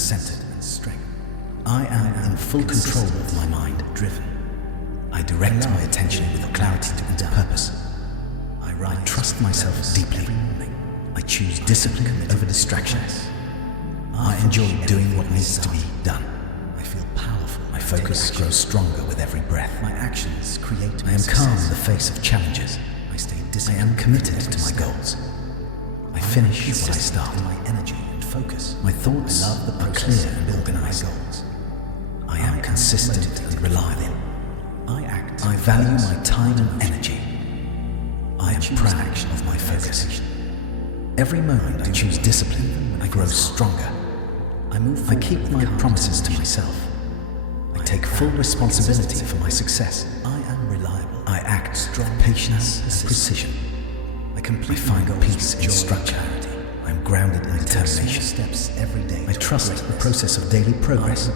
centered and strength. I am in full control of my mind, driven. I direct my attention with clarity and purpose. I trust myself deeply. I choose discipline over distractions. I enjoy doing what needs to be done. I feel powerful. My focus grows stronger with every breath. My actions create. I am calm in the face of challenges. I stay disciplined. I am committed to my goals. I finish what I start. My energy and focus. My thoughts are clear and organized. I am consistent and reliable. I value my time and energy. I am proud of my focus. Every moment I choose discipline, I grow stronger. I keep my promises to myself. I take full responsibility for my success. I am reliable. I act with patience and precision. I find peace in structure. I am grounded in determination. I trust the process of daily progress.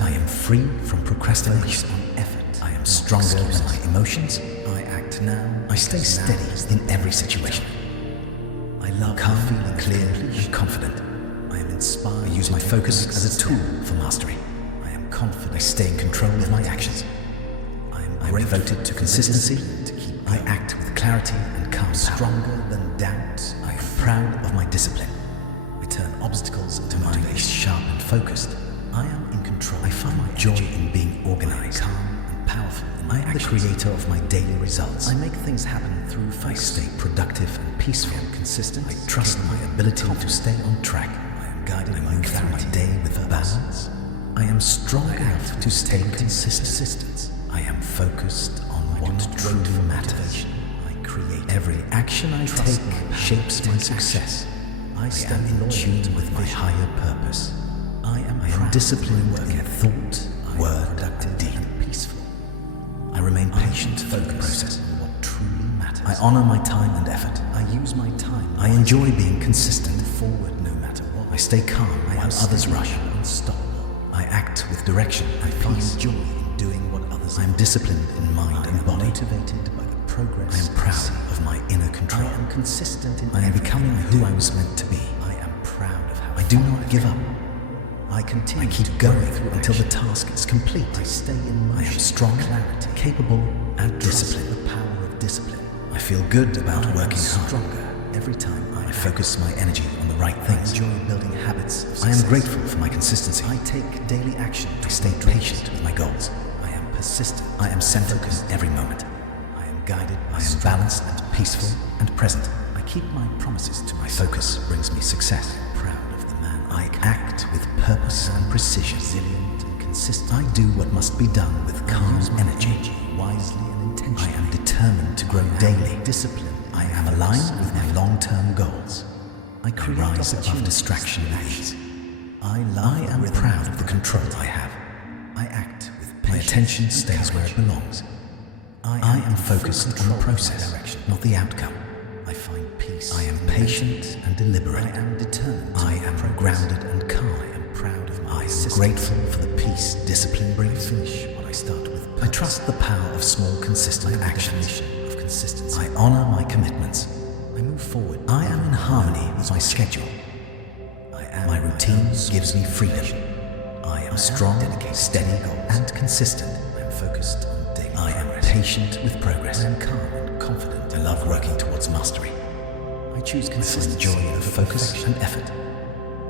I am free from procrastination. I am stronger than my emotions. I stay steady in every situation. I love feeling clear and confident. I am inspired. I use my focus as a tool for mastery. I am confident. I stay in control of my actions. I am devoted to consistency. I act with clarity and calm. Stronger than doubt. I am proud of my discipline. I turn obstacles into motivation. Sharp and focused. I am in control. I find joy in being organized, calm and powerful. I am the creator of my daily results. I make things happen through focus. I stay productive and peaceful. I am consistent. I trust my ability to stay on track. I am guided. I move through my day with balance. I am strong enough to stay consistent. I am focused on what truly matters. I create. Every action I take shapes my success. I am in tune with my higher purpose. I am disciplined in thought, word, and deed. Peaceful. I remain patient through the process of what truly matters. I honor my time and effort. I use my time. I enjoy being consistent, forward no matter what. I stay calm while others rush. Unstoppable. I act with direction. I find joy in doing what others. I am disciplined in mind and body. Motivated by the progress. I am proud of my inner control. I am consistent in. I am becoming who I was meant to be. I am proud of how I do not give up. I continue. I keep going until the task is complete. I stay in motion. I am strong, capable, and disciplined. The power of discipline. I feel good about working hard. Stronger every time I focus my energy on the right things. I enjoy building habits. I am grateful for my consistency. I take daily action. I stay patient with my goals. I am persistent. I am centered in every moment. I am guided. I am balanced and peaceful and present. I keep my promises to my focus. Brings me success. I act with purpose and precision, resilient and consistent. I do what must be done with calm energy, wisely and intentionally. I am determined to grow daily, disciplined. I am aligned with my long-term goals. I rise above distraction and ease. I am proud of the control I have. I act with patience. My attention stays where it belongs. I am focused on the process, not the outcome. I find peace. I am patient and deliberate. I am determined. I am grounded and calm. I am proud of my system. I am grateful for the peace discipline brings. I finish what I start with. I trust the power of small, consistent actions. Of consistency. I honor my commitments. I move forward. I am in harmony with my schedule. My routine gives me freedom. I am strong, dedicated, steady, and consistent. I am focused on daily. I am patient with progress. I am calm and confident. I love working towards mastery. I choose consistent joy of focus and effort.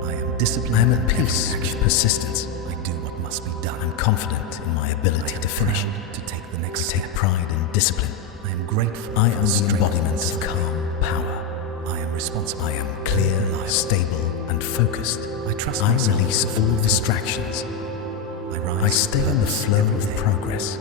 I am disciplined. I am at peace with persistence. I do what must be done. I'm confident in my ability to finish, to take the next step. I take pride in discipline. I am grateful. I am the embodiment of calm power. I am responsible. I am clear, stable, and focused. I trust I release all distractions. I stay on the flow of progress.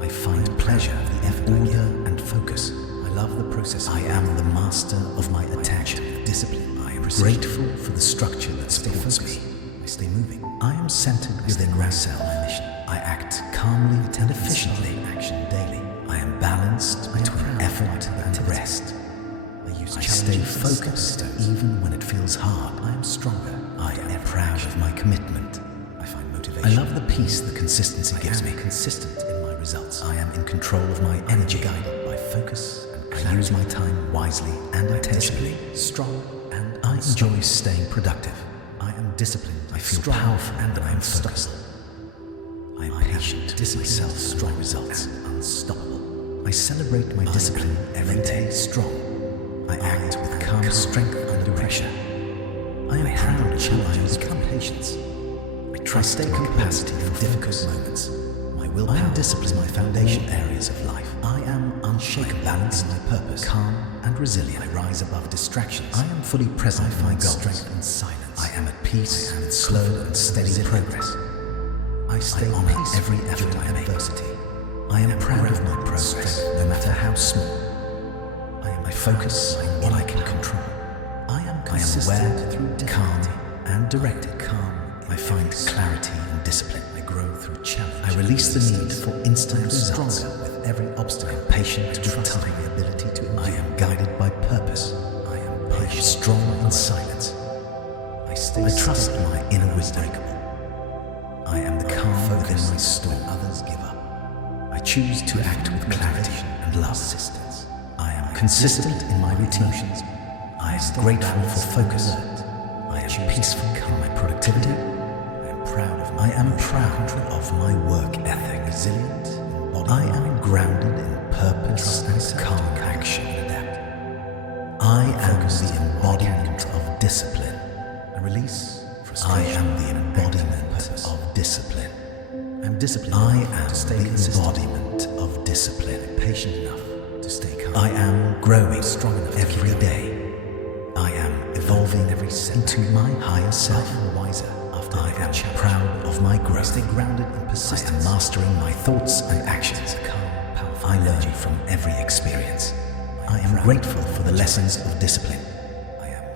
I find pleasure in order and focus. I love the process. I am the master of my attention. Discipline. I am grateful for the structure that supports me. I stay moving. I am centered within myself. My mission. I act calmly and efficiently. Action daily. I am balanced between effort and rest. I stay focused even when it feels hard. I am stronger. I am proud of my commitment. I find motivation. I love the peace the consistency gives me. Consistent in my results. I am in control of my energy, guided by focus. I use my time wisely and intentionally. Strong, and I enjoy staying productive. I am disciplined I feel powerful and I am focused. I am patient, myself, strong results, unstoppable. I celebrate my discipline every day, strong. I act with calm strength under pressure. I am proud of challenges, become patience. I trust in capacity for difficult moments. My willpower disciplines my foundation areas of life. I am unshakable, balanced in my purpose, calm and resilient. I rise above distractions. I am fully present. I find strength in silence. I am at peace. I am in slow and steady progress. I stay on every effort I make. I am proud of my progress, no matter how small. I focus on what I can control. I am aware, through calm and directed. I find clarity and discipline. I grow through challenge. I release the need for instant results. Stronger with every obstacle. I am patient with time. The ability to endure. I am guided by purpose. I am patient, strong in silence. I trust my inner wisdom. I am the calm within my storm. Others give up. I choose to act with clarity and love. I am consistent in my routines. I am grateful for focus. I am peaceful in my productivity. I am proud of my work ethic. Resilient. I am grounded in purpose and calm action. I am the embodiment of discipline. I am the embodiment of discipline. I am the embodiment of discipline. Patient enough to stay calm. I am growing strong enough every day. I am evolving into my higher self. Wiser after I am proud of my growth. Stay grounded and persistent. I am mastering my thoughts and actions. I learn from every experience. I am grateful for the lessons of discipline.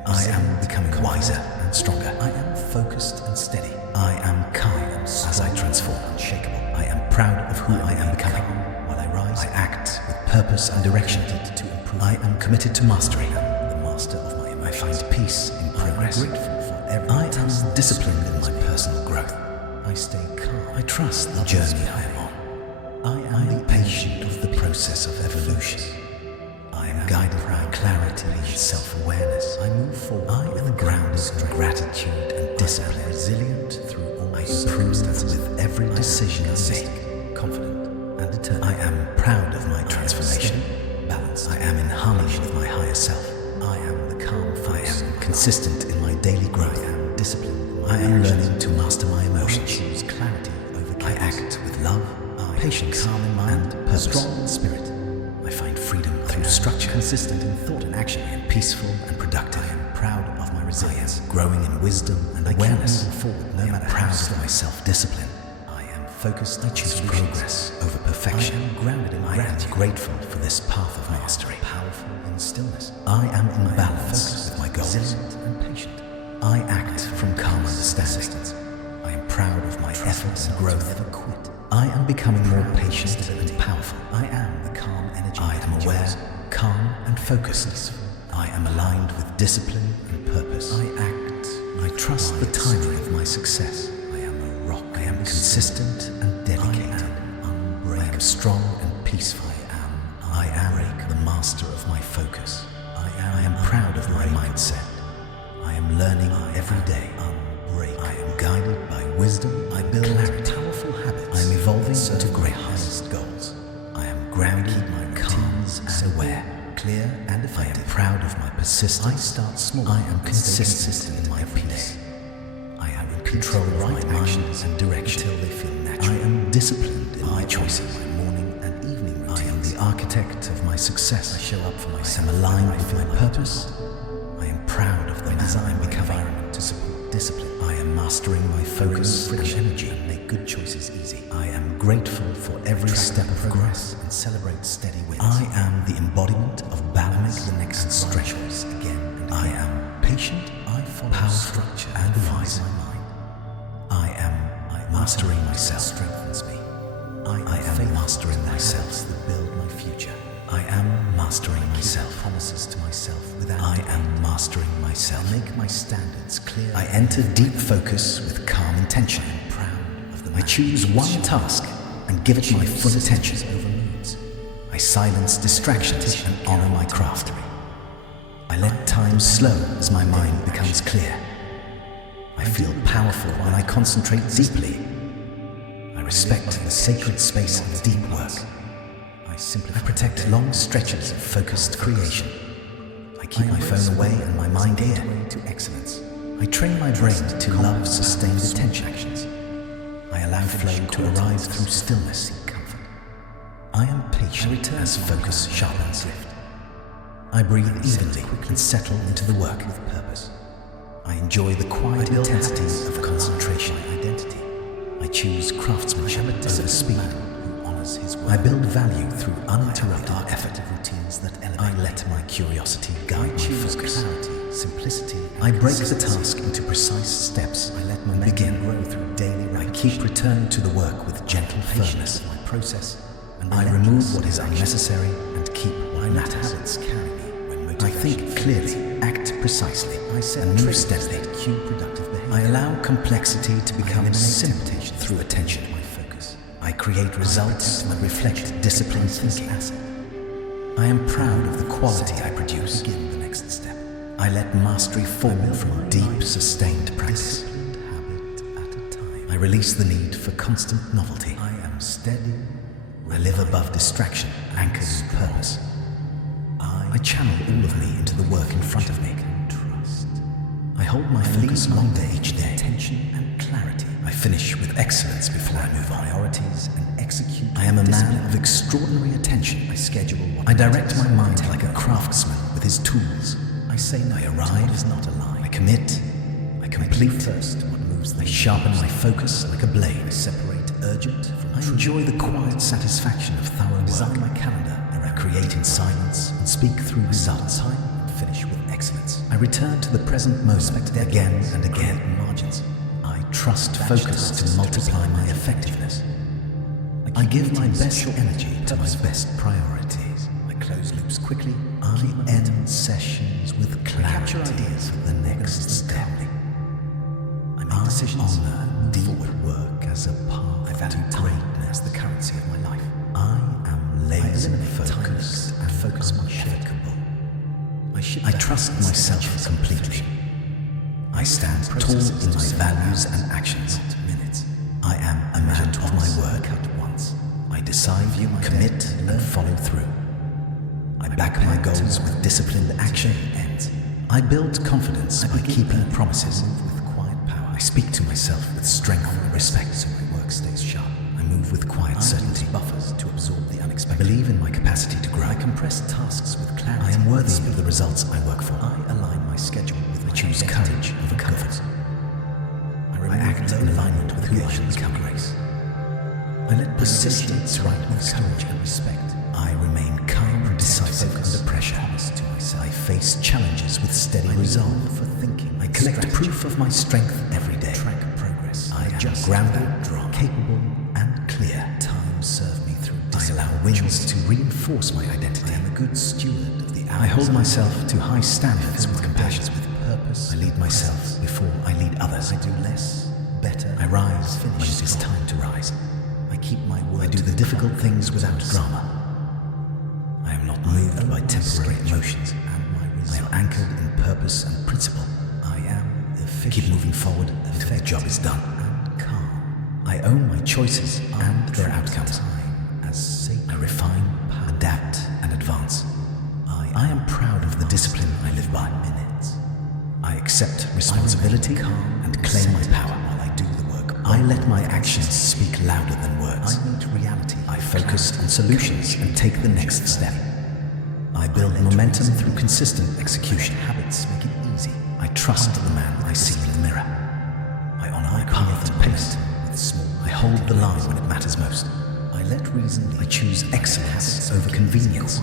I am becoming wiser and stronger. I am focused and steady. I am calm as I transform. Unshakable. I am proud of who I am becoming. While I rise, I act with purpose and direction. I am committed to mastery. The master of my emotions. I find peace in progress. I am disciplined in my personal growth. I stay calm. I trust the journey I am on. I am patient with the process of evolution. I am guided by clarity and self-awareness. I move forward. I am grounded in gratitude and discipline. Resilient through all circumstances. With every decision I make, confident and determined. I am proud of my transformation. Balanced. I am in harmony with my higher self. I am the calm. I am consistent in my daily growth. I am disciplined. I am learning to master my emotions. I choose clarity over chaos. I act with love, patience, calm in mind, and purpose. Strong in spirit. I find freedom through structure, consistent in thought and action. I am peaceful and productive. I am proud of my resilience, growing in wisdom and awareness. Forward, no matter proud of my self-discipline. I am focused. I choose progress over perfection. I am grounded in gratitude. I am grateful for this path of mastery. Powerful in stillness. I am in balance with my goals. Resilient and patient. I act from calm understanding. I am proud of my efforts and growth. Never quit. I am becoming more patient and powerful. I am the calm energy. I am aware, calm and focused. I am aligned with discipline and purpose. I act. I trust the timing of my success. I am a rock. I am consistent and dedicated. I am strong and peaceful. I am the master of my focus. I am proud of my mindset. I am learning every day. I am guided by wisdom. I build powerful habits. I am evolving into great highest goals. I am grounded, my routines and aware, clear and effective. I am proud of my persistence. I start small. I am consistent in my peace. I am in control of my actions and direction until they feel natural. I am disciplined in my choices, my morning and evening routines. I am the architect of my success. I show up for myself. I am aligned with my purpose. I am proud of the design environment to support discipline. I am mastering my focus and energy and make good choices easy. I am grateful for every step of progress and celebrate steady wins. I am the embodiment of balance. The next stretches again and again. I am patient. I follow power, structure and wise. I am mastering myself. Strengthens me. I am mastering myself that build my future. I am mastering myself. Promises to myself without. I am mastering myself. I make my standards clear. I enter deep focus with calm intention. I am proud of the. I choose one task and give it my full attention. I silence distractions and honor my craft. I let time slow as my mind becomes clear. I feel powerful when I concentrate deeply. I respect the sacred space of deep work. I protect long stretches of focused creation. I keep my phone away and my mind here to excellence. I train my brain to love sustained attention. I allow flow to arrive through stillness and comfort. I am patient as focus sharpens. I breathe evenly and settle into the work with purpose. I enjoy the quiet intensity of concentration. I choose craftsmanship over speed. I build value through uninterrupted effort. I let my curiosity guide my focus. I break the task into precise steps. I begin. I keep returning to the work with gentle firmness. I remove what is unnecessary and keep what matters. I think clearly, act precisely, and move steadily. I allow complexity to become simple through attention. I create results that reflect disciplined thinking. I am proud of the quality I produce. I let mastery fall from deep, sustained practice. I release the need for constant novelty. I am steady. I live above distraction, anchored in purpose. I channel all of me into the work in front of me. I hold my focus longer each day. Attention and clarity. I finish with excellence before I move on. Priorities and execute. I am a man of extraordinary attention. I direct my mind like a craftsman with his tools. I say no. I arrive is not a lie. I commit. I complete first what moves. I sharpen my focus like a blade. I separate urgent from true. I enjoy the quiet satisfaction of thorough work. Design my calendar. I create in silence and speak through results. Time and finish with excellence. I return to the present moment again and again. Margins. I trust focus to multiply my effectiveness. I give my best energy to my best priorities. I close loops quickly. I end sessions with clarity. I capture ideas for the next step. I make decisions. Honor deep work as a path. I value greatness as the currency of my life. I am laser focused and focus my effort. I trust myself completely. I stand tall in my values and actions. I am a man of my word. I decide, commit, and follow through. I back my goals with disciplined action. I build confidence by keeping promises. I speak to myself with strength and respect so my work stays sharp. I move with quiet certainty. Buffers to absorb the unexpected. I believe in my capacity to grow. I compress tasks with clarity. I am worthy of the results I work for. I align my schedule with my choose courage over comfort. I act in alignment with who I should become. I let persistence ride with courage and respect. I remain calm and decisive under pressure. I face challenges with steady resolve. For thinking, I collect proof of my strength every day. Track progress. I am grounded, capable, and clear. Time serve me through discipline. I allow winds to reinforce my identity. I am a good steward of the hours. I hold myself to high standards with compassion. With purpose. I lead myself before I lead others. I do less, better. I rise when it is time to rise. I keep my word. I do the difficult things without drama. I am not moved by temporary emotions. I am anchored in purpose and principle. I am efficient. Keep moving forward until the job is done. And calm. I own my choices and their outcomes. I refine, adapt, and advance. I am proud of the discipline I live by. I accept responsibility and claim my power. I let my actions speak louder than words. I meet reality. I focus on solutions and take the next step. I build momentum through consistent execution. Habits make it easy. I trust the man I see in the mirror. I honor my path and pace. I hold the line when it matters most. I let reason lead. I choose excellence over convenience.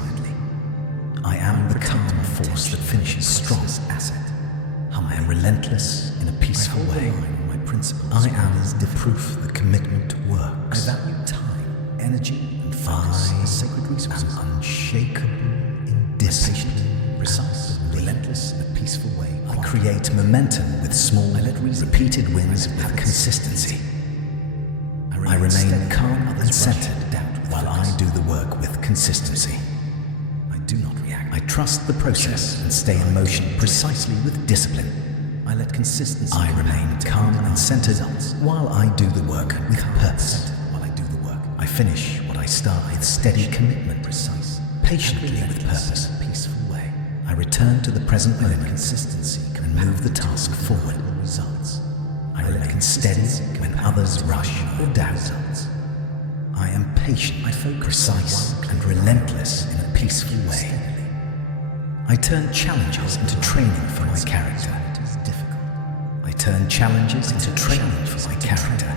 I am the calm force that finishes strong. I am relentless in a peaceful way. I am the proof that commitment works. I value time, energy, and focus as sacred resources. I am unshakable in discipline, precise, relentless in a peaceful way. I create momentum with small, repeated wins with consistency. I remain calm and centered while I do the work with consistency. I do not react. I trust the process and stay in motion precisely with discipline. I let consistency. I remain calm and centered while I do the work with purpose. I finish what I start with steady commitment, patiently with purpose, peaceful way. I return to the present moment, consistency, and move the task forward. I remain steady when others rush or doubt. I am patient, precise, and relentless in a peaceful way. I turn challenges into training for my character. I turn challenges into training for my character.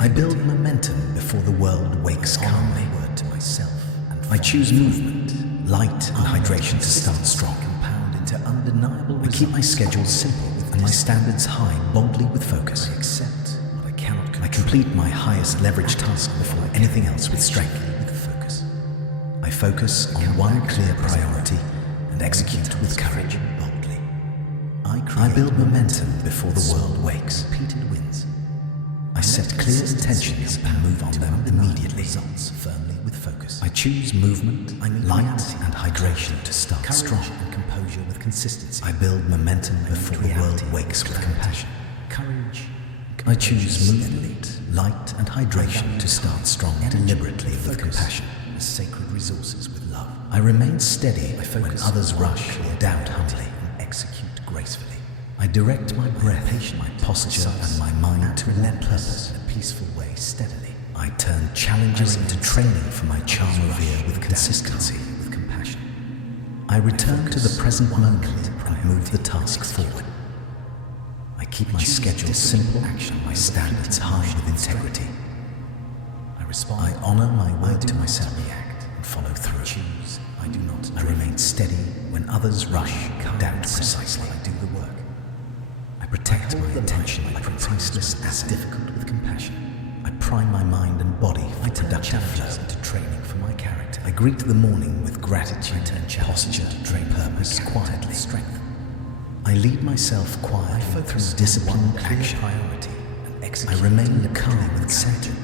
I build momentum before the world wakes calmly. I choose movement, light, and hydration to start strong. I keep my schedule simple and my standards high, boldly with focus. I complete my highest leverage task before anything else with strength. I focus on one clear priority and execute with courage. I build momentum before the world wakes. I set clear intentions and move on them immediately. Firmly with focus. I choose movement, light, and hydration to start strong. And composure with consistency. I build momentum before the world wakes with compassion. I choose movement, light, and hydration to start strong deliberately with compassion. As sacred resources with love. I remain steady when others rush or doubt humbly and execute gracefully. I direct my breath, my posture, and my mind to one purpose in a peaceful way steadily. I turn challenges into training for my charm revere with consistency, with compassion. I return to the present moment and move the task forward. I keep my schedule simple, my standards high with integrity. I honor my word to myself, and follow through. I remain steady when others rush, doubt precisely. I do the work. I protect my attention like a priceless asset, difficult with compassion. I prime my mind and body for productive flow into training for my character. I greet the morning with gratitude, posture, train purpose, quietly, strength. I lead myself quietly through disciplined action. I remain calm and centered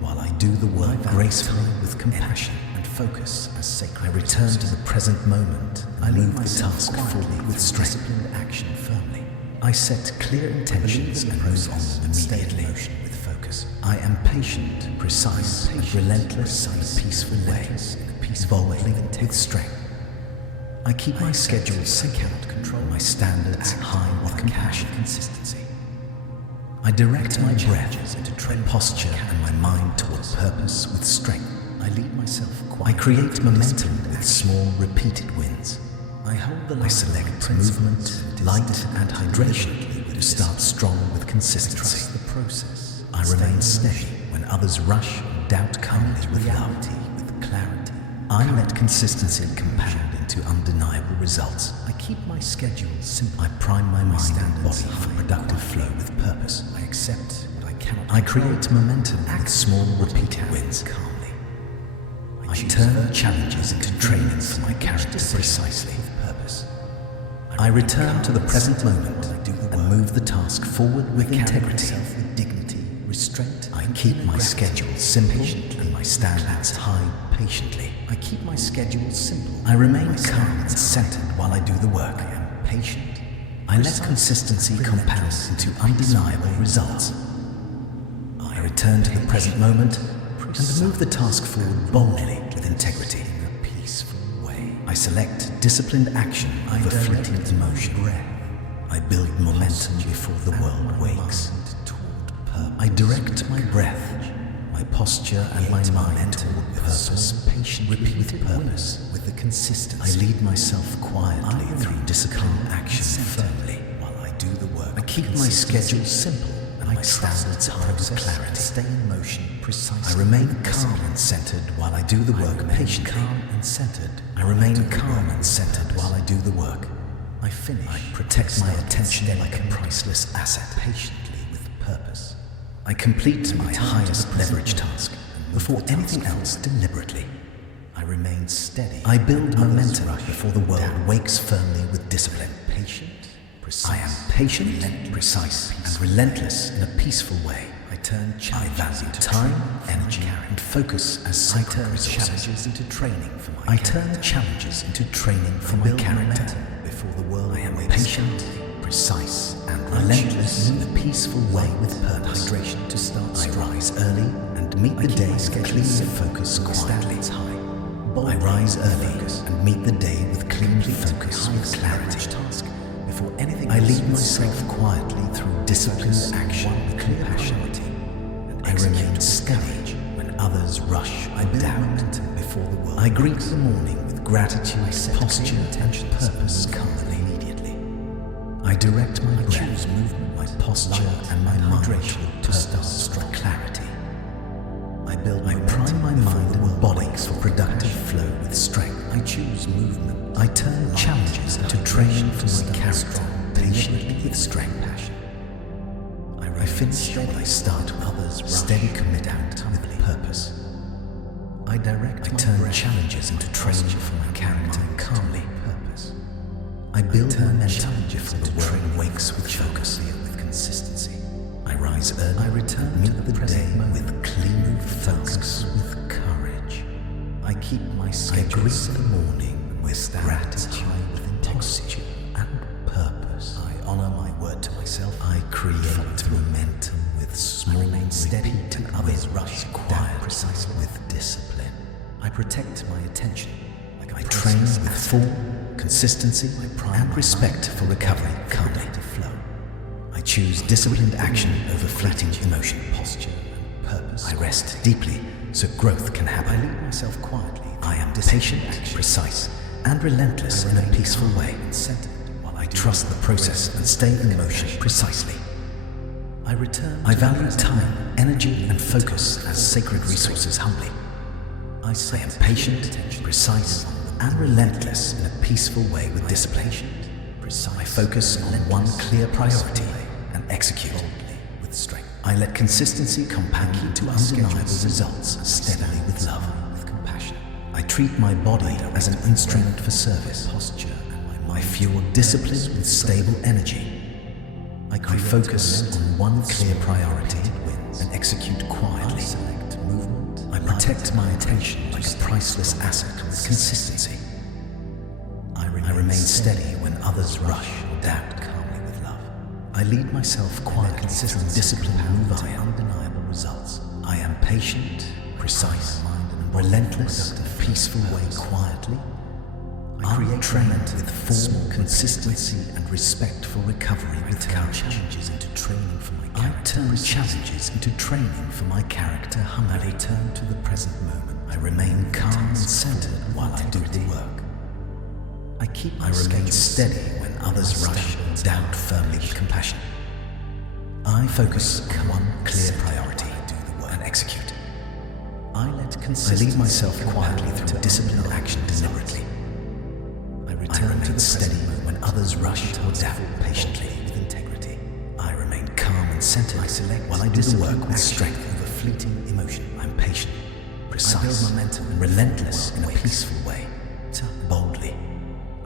while I do the work gracefully with compassion and focus as sacred. I return to the present moment and move the task forward with strength and action firmly. I set clear intentions and move on them immediately with focus. I am patient, precise, and relentless in a peaceful way, boldly with strength. I keep my schedule simple, my standards high with compassion and consistency. I direct my breath into posture and my mind toward purpose with strength. I lead myself quietly. I create momentum with small, repeated wins. I select movement, light, and hydration to start strong with consistency. I remain steady when others rush and doubt calmly with reality, with clarity. I let consistency compound into undeniable results. I keep my schedule simple. I prime my mind and body for productive flow with purpose. I accept what I cannot. I create momentum with small, repeated wins calmly. I turn challenges into training for my character precisely with purpose. I return to the present moment and move the task forward with integrity, with dignity, restraint. I keep my schedule simple and my standards high patiently. I keep my schedule simple. I remain calm and centered while I do the work. I am patient. I let consistency compound into undeniable results. I return to the present moment and move the task forward boldly with integrity in a peaceful way. I select disciplined action over fleeting emotion. I build momentum before the world wakes. I direct my breath, my posture, and my mind toward purpose. Repeat with purpose, with the consistency. I lead myself quietly through disciplined action firmly while I do the work. I keep my schedule simple and my standards high with clarity. Stay in motion precisely. I remain calm and centered while I do the work patiently. Calm and centered. I remain calm and centered while I do the work. I finish. I protect my attention like a priceless asset, patiently with purpose. I complete my highest leverage task before anything else deliberately. I remain steady. I build momentum before the world wakes firmly with discipline. Patient, precise. I am patient, precise, and relentless in a peaceful way. I value time, energy, and focus as I turn challenges into training for my character. Before the world I am patient, precise, and relentless in a peaceful way with purpose. Hydration to start. I rise early and meet the day with clean focus quietly. I rise early and meet the day with clean focus with clarity. Before anything, I lead myself quietly through disciplined action with compassion. I remain steady when others rush. I doubt momentum before the world. I greet the morning with gratitude, posture, and purpose calmly. Immediately, I direct my breath, movement, my posture, and my mind to purpose with clarity. I prime my mind and body for productive flow with strength. I choose movement. I turn challenges into training for my character, patiently with strength. I finish what I start with others, steady commitment with purpose. I turn challenges into training for my character, calmly purpose. I build momentum before the world wakes with focus, with consistency. I rise early. I return to the day with clean focus, with courage. I keep my schedule. I greet the morning with gratitude, with integrity and purpose. I honor my word to myself. I create momentum with small, steady, and others rush quiet, precisely with discipline. I protect my attention. I train with form, consistency, and respect for recovery, calmly to flow. I choose disciplined action over fleeting emotion, posture, and purpose. I rest deeply so growth can happen. I lead myself quietly. I am patient, precise, and relentless in a peaceful way. I trust the process and stay in motion precisely. I value time, energy, and focus as sacred resources humbly. I am patient, precise, and relentless in a peaceful way with discipline. I focus on one clear priority and execute with strength. I let consistency compound to undeniable results steadily with love, with compassion. I treat my body as an instrument for service. I fuel discipline with stable energy. I focus on one clear priority and execute quietly. I protect my attention like a priceless asset with consistency. I remain steady when others rush or doubt, calmly with love. I lead myself quietly through discipline and move undeniable results. I am patient, precise, and relentless in a peaceful way quietly. I create training with form, consistency, and respect for recovery with courage. Challenges into training for my character. I turn challenges into training for my character. I return to the present moment. I remain calm and centered while I do the work. I remain steady when others rush and doubt firmly with compassion. I focus on one clear priority and execute. I lead myself quietly through disciplined action deliberately. I remain steady when others rush or doubt patiently with integrity. I remain calm and centered while I do the work with strength over fleeting emotion. I'm patient, precise, and relentless in a peaceful way. Boldly,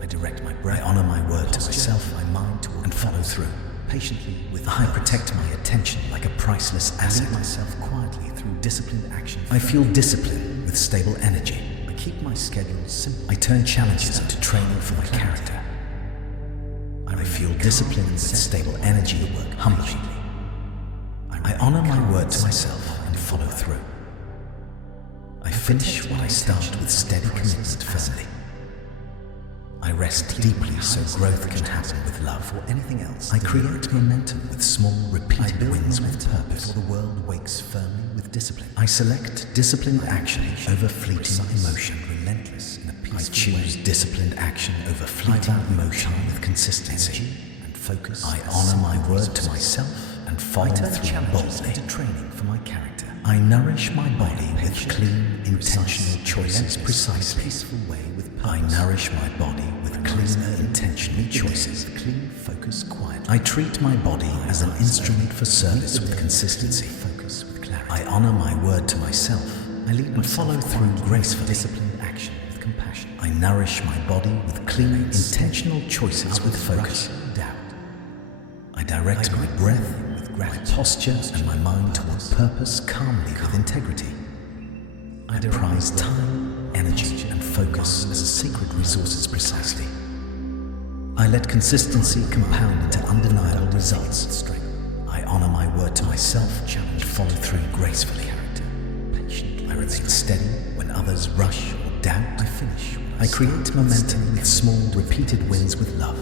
I direct my breath. I honor my word to myself, my mind and follow through. Patiently with I protect my attention like a priceless asset. I lead myself quietly through disciplined action. I feel discipline with stable energy. Keep my schedule simple. I turn challenges into training for my character. I feel discipline with stable energy humbly. I honor my word to myself and follow through. I finish what I start with steady commitment firmly. I rest deeply so growth can happen with love or anything else. I create momentum with small, repeated wins with purpose. The world wakes firmly with discipline. I select disciplined action over fleeting emotion. Relentless in a peaceful I choose disciplined action over fleeting emotion with consistency and focus. I honor my word to myself and follow through boldly. Into training for my character. I nourish my body with clean, intentional choices precisely. Peaceful way with purpose. I nourish my body with clean, intentional choices. Clean, focus, quiet. I treat my body as an instrument for service with consistency. Focus with clarity. I honor my word to myself. I lead and follow through graceful, disciplined action with compassion. I nourish my body with clean, intentional choices with focus. I direct my breath, my posture, and my mind towards purpose calmly with integrity. I prize time, energy, and focus as sacred resources precisely. I let consistency compound into undeniable results. I honor my word to myself and follow through gracefully. I remain steady when others rush or doubt. I create momentum with small, repeated wins with love.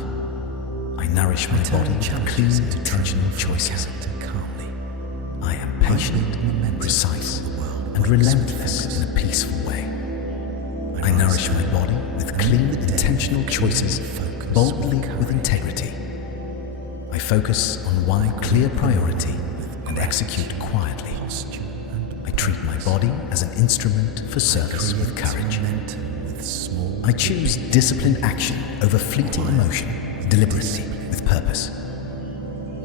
I nourish my body with clean, intentional choices. I am patient, precise, and relentless in a peaceful way. I nourish my body with clean, intentional choices, boldly with integrity. I focus on one clear priority and execute quietly. I treat my body as an instrument for service with courage. I choose disciplined action over fleeting emotion, deliberately with purpose.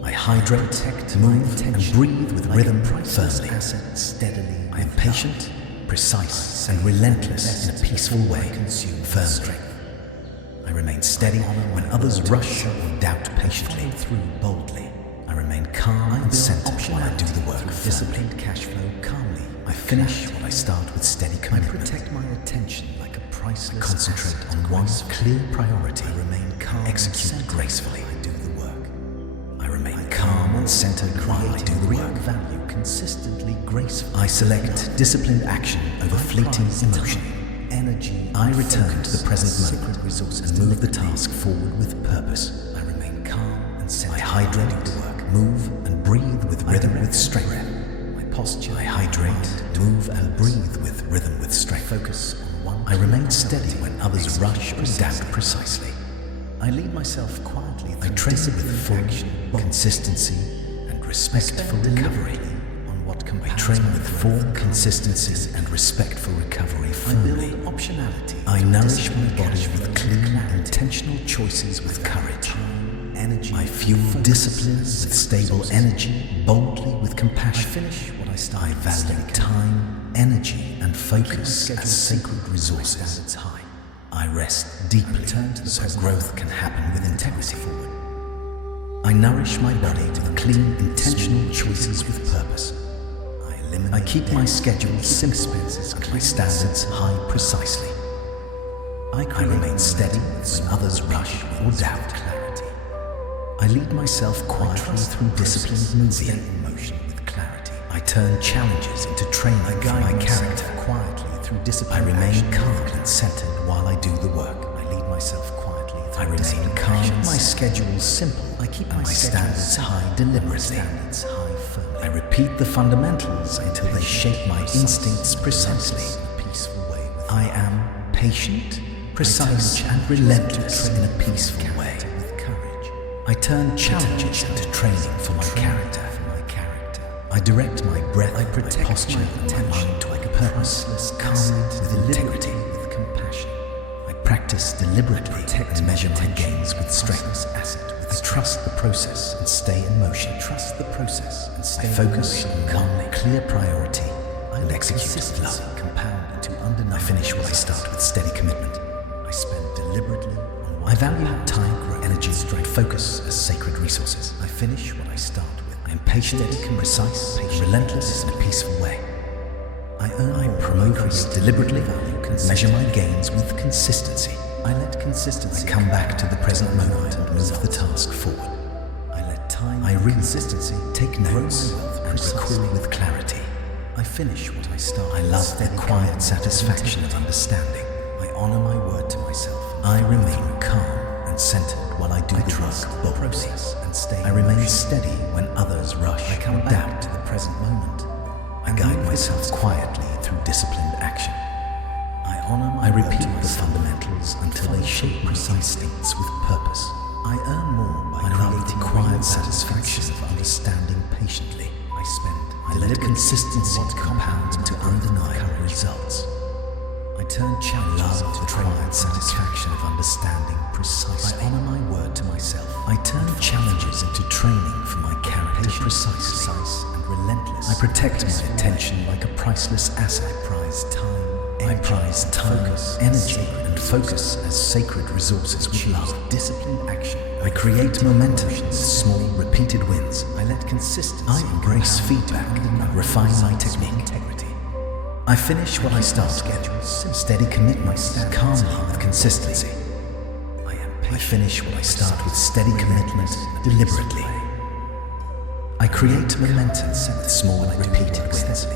I hydrate, move, and breathe with rhythm firmly. I am patient, precise, and relentless in a peaceful way, firmly. I remain steady when others rush or doubt patiently. Boldly. I remain calm and centered while I do the work. Disciplined cash flow calmly. I finish what I start with steady commitment. I protect my attention like a priceless asset. Concentrate on one clear priority. I remain calm. Execute gracefully. I do the work. I remain calm and centered while I do the work. Value consistently gracefully. I select disciplined action over fleeting emotion. Energy. I return to the present moment and move the task forward with purpose. I remain calm and centered. I hydrate, move, and breathe with rhythm with strength. My posture. I hydrate, move, and breathe with rhythm with strength. Focus on one. I remain steady when others rush or doubt precisely. I lead myself quietly. I train with full consistency and respect for recovery. I train with form, consistency, and respect for recovery firmly. I nourish my body with clean, intentional choices with courage. I fuel discipline with stable energy, boldly with compassion. I value time, energy, and focus as sacred resources. I rest deeply so growth can happen with integrity. I nourish my body with clean, intentional choices with purpose. I keep my schedule simple and my standards high precisely. I remain steady when others rush or doubt. I lead myself quietly through disciplined moving emotion with clarity. I turn challenges into training for my character. Quietly through discipline. I remain calm and centered while I do the work. I lead myself quietly through I remain calm. My schedule simple. I keep my standards high deliberately. I repeat the fundamentals until they shape my instincts precisely. I am patient, precise, and relentless in a peaceful way. I turn challenges into training for my character. I direct my breath, I protect posture and my mind to a purpose, calmly with integrity, with compassion. I practice deliberately and measure my gains with strength. I trust the process and stay in motion. I focus on calmly, clear priority and execute with love. I finish what I start with steady commitment. I spend deliberately. I value time, energy, and focus as sacred resources. I finish what I start with. I am patient, precise, relentless in a peaceful way. I earn progress deliberately, measure my gains with consistency. I let consistency come back to the present moment and move the task forward. I read consistency, take notes, and recall with clarity. I finish what I start. I love the quiet satisfaction of understanding. I honor my word to myself. I remain calm and centered while I do the work boldly. I remain steady when others rush or doubt to the present moment. I guide myself quietly through disciplined action. I repeat the fundamentals until they shape my instincts with purpose. I earn more by creating quiet satisfaction of understanding patiently. I let consistency compound into undeniable results. I turn challenges into quiet satisfaction of understanding precisely. I honor my word to myself. I turn challenges into training for my character precisely and relentless. I protect my attention like a priceless asset. I prize time, energy, and focus as sacred resources with love. Disciplined action. I create momentum with small, repeated wins. I let consistency. I embrace feedback and refine my technique. I finish what I start. Steady commitment, calmly with consistency. I finish what I start with steady commitment, deliberately. I create momentum with small, repeated wins.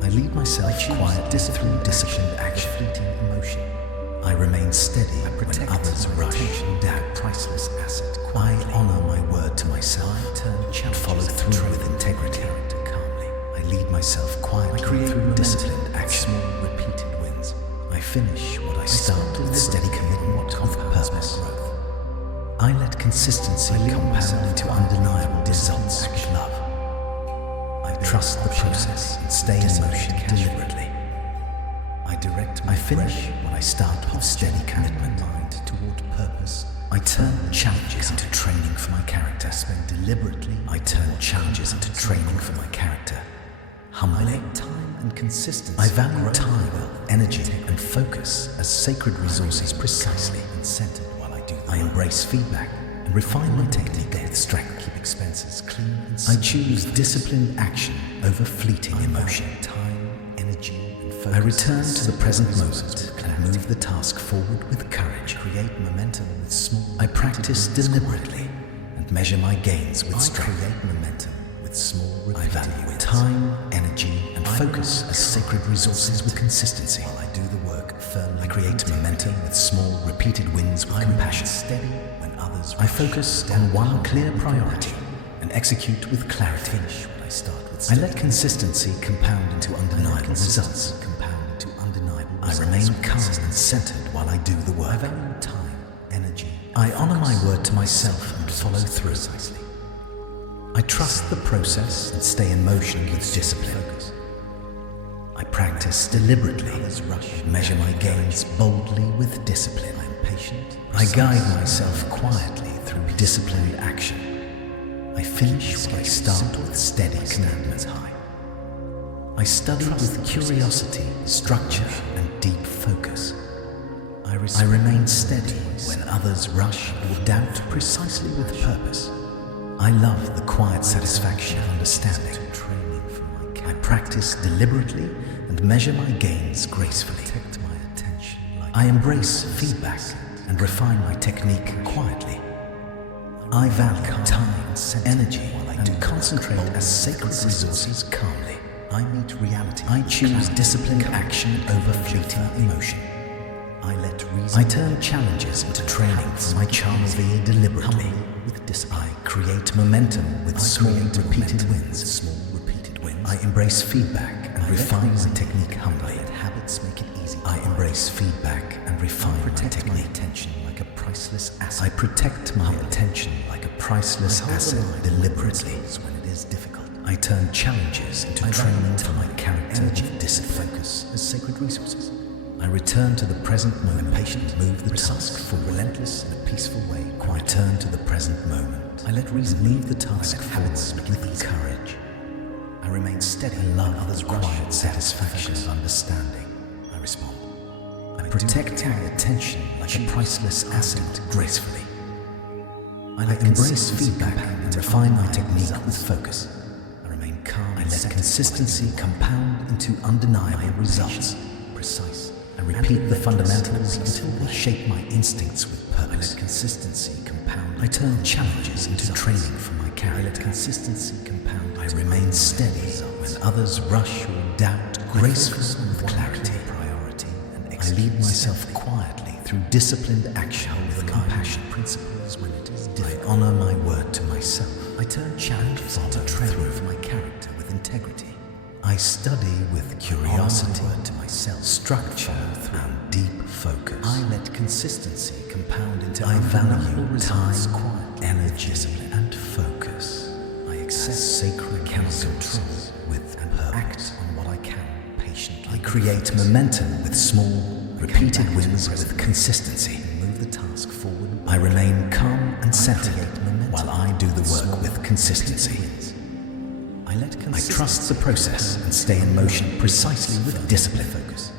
I lead myself quiet, disciplined action, fleeting emotion. I remain steady when others rush and doubt. Priceless asset. I honor my word to myself and follow through with integrity. I lead myself quietly through disciplined action, small, repeated wins. I finish what I start with steady commitment, with purpose. I let consistency compound into undeniable results with love. I trust the process and stay in motion deliberately. I finish what I start with steady commitment, mind toward purpose. I turn challenges into training for my character. I turn challenges into training for my character. Humbly, time and consistency. I value time, energy, and focus as sacred resources, precisely and centered while I do them. I embrace feedback and refine my technique with strength. Keep expenses clean and simple. I choose disciplined action over fleeting emotion. Time, energy, and focus. I return to the present moment and move the task forward with courage. Create momentum with small. I practice deliberately and measure my gains with strength. Create momentum with small. I value time, energy, and focus as sacred resources with consistency. While I do the work firmly, I create momentum with small, repeated wins with compassion. Steady when others. I focus on one clear priority and execute with clarity. I let consistency compound into undeniable results. I remain calm and centered while I do the work. I value time, energy. I honor my word to myself and follow through. I trust the process and stay in motion with discipline. I practice deliberately, measure my gains boldly with discipline. I am patient. I guide myself quietly through disciplined action. I finish what I start with steady commitment. I study with curiosity, structure, and deep focus. I remain steady when others rush or doubt, precisely with purpose. I love the quiet satisfaction of understanding. I practice deliberately and measure my gains gracefully. I embrace feedback and refine my technique quietly. I value time, energy, and concentrate as sacred resources calmly. I meet reality. I choose disciplined action over fleeting emotion. I turn challenges into training for my charming deliberately. I create momentum with small, repeated wins. I embrace feedback and refine my technique humbly. Habits make it easy. I embrace feedback and refine my technique. Like a priceless asset. I protect my attention like a priceless asset deliberately when it is difficult. I turn challenges into training for my character with discipline. Focus as sacred resources. I return to the present moment, patient, move the task forward, relentless in a peaceful way. I return to the present moment. I let reason leave the task habits with courage. I remain steady and love others' quiet satisfaction of understanding. I respond. I protect my attention like a priceless asset gracefully. I embrace feedback and refine my technique with focus. I remain calm. I let consistency compound into undeniable results. Precise. I repeat the fundamentals until they shape my instincts with purpose. I let consistency compound. I turn challenges into training for my character. I let consistency compound. I remain steady when others rush or doubt, graceful with clarity. I lead myself quietly through disciplined action with compassion. Principles when it is difficult. I honor my word to myself. I turn challenges into training for my character with integrity. I study with curiosity to myself, structure and deep focus. I let consistency compound into I value time, energy, and focus. I access sacred control with and act on what I can patiently. I create momentum with small, repeated wins with consistency. Move the task forward. I remain calm and centered while I do the work with consistency. I trust the process and stay in motion precisely with discipline. Focus.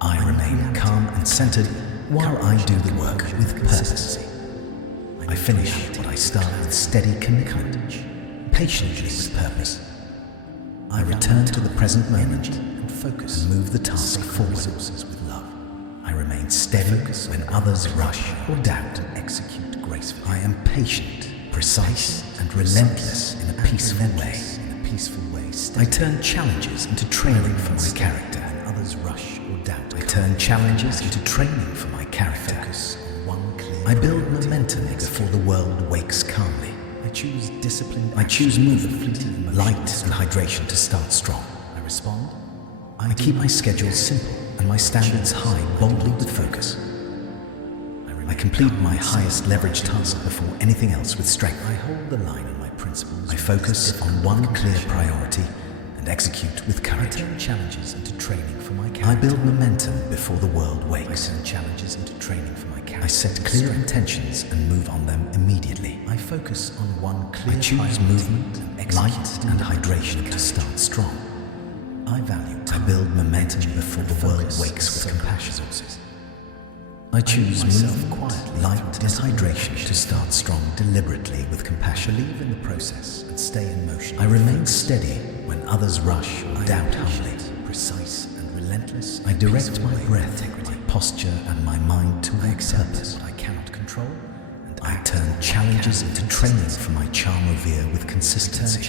I remain calm and centered while I do the work with purpose. I finish what I start with steady commitment, patiently with purpose. I return to the present moment and focus and move the task forward with love. I remain steady when others rush or doubt and execute gracefully. I am patient, precise, and relentless in a peaceful way. I turn challenges into training for my character. When others rush or doubt, I turn challenges into training for my character. I build momentum before the world wakes calmly. I choose discipline. I choose movement, light, and hydration to start strong. I respond. I keep my schedule simple and my standards high, boldly with focus. I complete my highest leverage task before anything else with strength. I hold the line on my principles. I focus on one clear priority and execute with courage. I turn challenges into training for my character. I build momentum before the world wakes. I turn challenges into training for my character. I set clear intentions and move on them immediately. I focus on one clear priority. I choose movement, light, and hydration to start strong. I build momentum before the world wakes with compassion. I choose movement, light, and hydration to start strong deliberately with compassion. Believe in the process and stay in motion. I remain steady when others rush or doubt humbly. Precise and relentless. I direct my breath, my posture, and my mind towards purpose. What I cannot control. I turn challenges into training for my charm revere with consistency.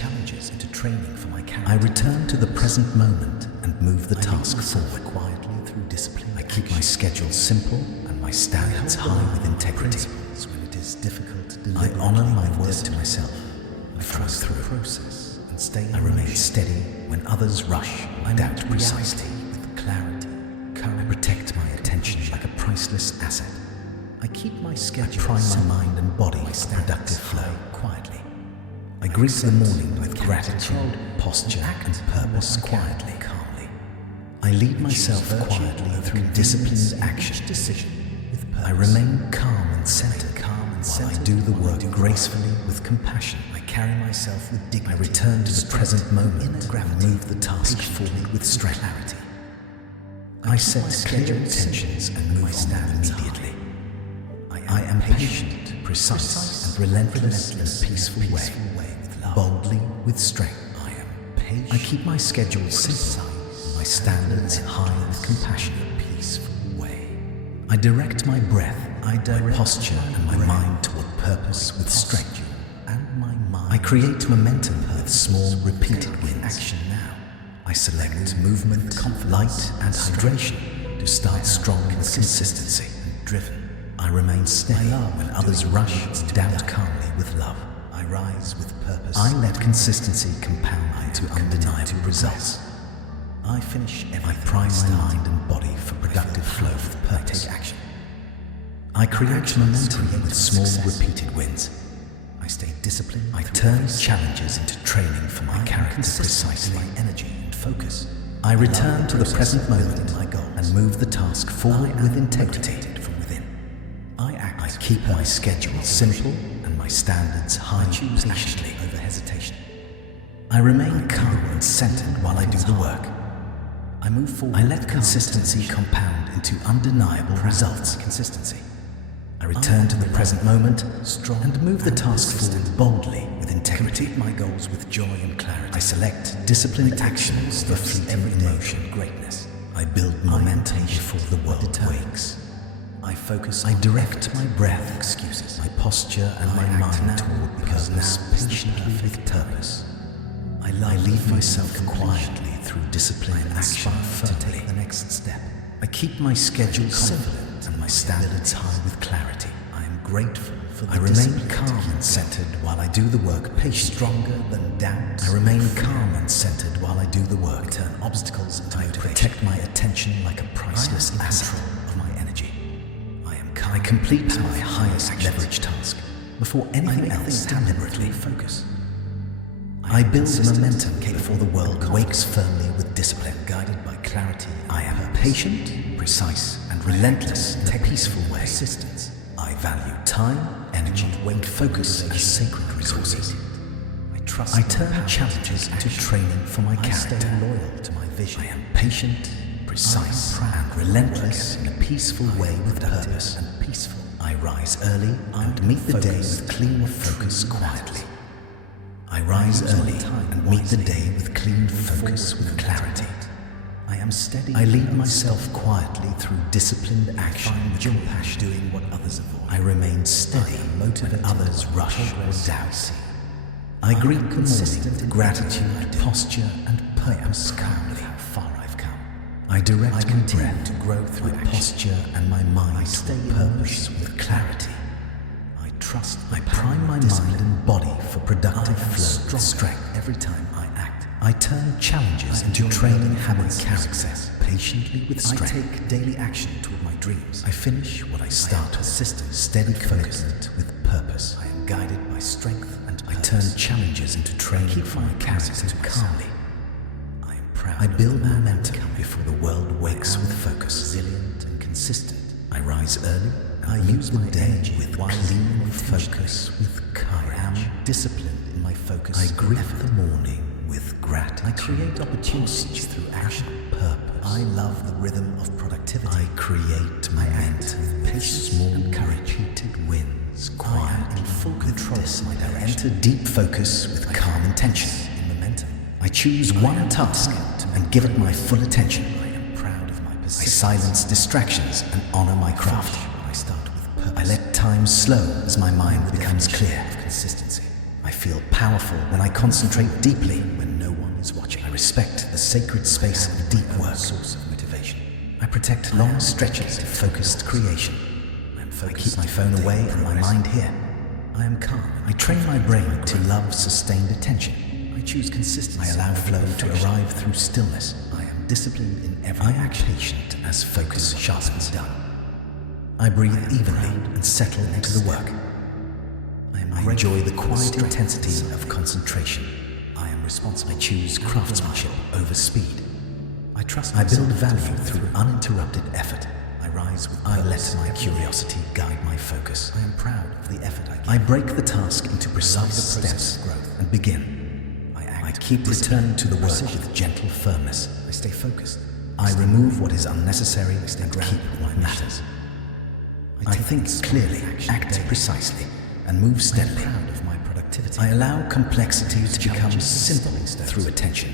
I return to the present moment and move the task forward quietly through discipline. I keep my schedule simple and my standards high with integrity. When it is difficult to I honor my word to myself. I trust through process and stay. I remain steady when others rush. I doubt precisely with clarity. I protect my attention like a priceless asset. I keep my schedule. I prime my mind and body for productive flow quietly. I greet the morning with gratitude, posture, and purpose quietly, calmly. I lead myself quietly through disciplined action. I remain calm and centered while I do the work gracefully with compassion. I carry myself with dignity. I return to the present moment and move the task forward with strength. I set clear intentions and move on them immediately. I am patient, precise, and relentless in a peaceful way, boldly with strength. I keep my schedule simple, and my standards high with compassion. Peaceful way. I direct my breath, my posture, and my mind toward purpose with strength. I create momentum with small, repeated wins. Action now. I select movement, light, and hydration to start strong with consistency and driven. I remain steady when others rush and doubt calmly with love. I rise with purpose. I let consistency compound into undeniable results. I prime my mind and body for productive flow with purpose. I take action. I create momentum with small repeated wins. I stay disciplined. I turn challenges into training for my character precisely. My energy and focus. I return to the present moment and move the task forward with integrity. I keep my schedule simple and my standards high patiently over hesitation. I remain calm and centered while I do the work. I move forward. I let consistency compound into undeniable results. I return to the present moment and move the task forward boldly with integrity. Complete my goals with joy and clarity. I select disciplined actions for fleeting emotion greatness. I build momentum before the world wakes. I focus. I direct my breath, my posture, and my mind toward purpose, patiently with purpose. I lead myself quietly through discipline and action to take the next step. I keep my schedule simple and my standards high with clarity. I am grateful for the discipline. I remain calm and centered while I do the work patiently. Stronger than doubt. I remain calm and centered while I do the work. Turn obstacles into motivation. I protect my attention like a priceless asset of my energy. I complete my highest leverage task before anything else deliberately focus. I build momentum before the world wakes firmly with discipline, guided by clarity. I am patient, precise, and relentless in a peaceful way. I value time, energy, and focus as sacred resources. I turn challenges into training for my character. I stay loyal to my vision. I am patient, precise, and relentless in a peaceful way with purpose. I rise early and meet the day with clean focus quietly. I rise early and meet the day with clean focus with clarity. I am steady. I lead myself quietly through disciplined action, joy, doing what others avoid. I remain steady, motivated when others rush or doubt. I greet the morning with gratitude, posture, and purpose calmly. How far I've come. I direct my breath to grow through my posture and my mind. I stay purpose with clarity. I trust. I prime my mind and body for productive flow and strength every time I act. I turn challenges into training habits, success patiently with strength. I take daily action toward my dreams. I finish what I start with system, steady commitment with purpose. I am guided by strength and I turn challenges into training for my character calmly. I am proud. I build momentum before the world wakes with focus. Resilient and consistent. I rise early. I use my day with clean focus, with courage. I am disciplined in my focus. I greet the morning with gratitude. I create opportunities through action, purpose. I love the rhythm of productivity. I momentum with patience and courage. Repeated wins. I am in full control of my direction. I enter deep focus with calm intention. In momentum. I choose one task and give it my full attention. I am proud of my position. I silence distractions and honor my craft. I start with purpose. I let time slow as my mind becomes clear. Consistency. I feel powerful when I concentrate deeply when no one is watching. I respect the sacred space of deep work. Source of motivation. I protect long stretches of focused creation. I keep my phone away and my mind here. I am calm. I train my brain to love sustained attention. I choose consistency. I allow flow to arrive through stillness. I am disciplined in every action. I am patient as focus sharpens done. I breathe evenly and settle into the work. I enjoy the quiet intensity of concentration. I am responsible. I choose craftsmanship over speed. I trust myself. I build value through uninterrupted effort. I rise with I let my curiosity guide my focus. I am proud of the effort I give. I break the task into precise steps and begin. I keep returning to the work with gentle firmness. I stay focused. I remove what is unnecessary and keep what matters. I think clearly, act precisely, and move steadily. I'm proud of my productivity. I allow complexity to become simple through attention.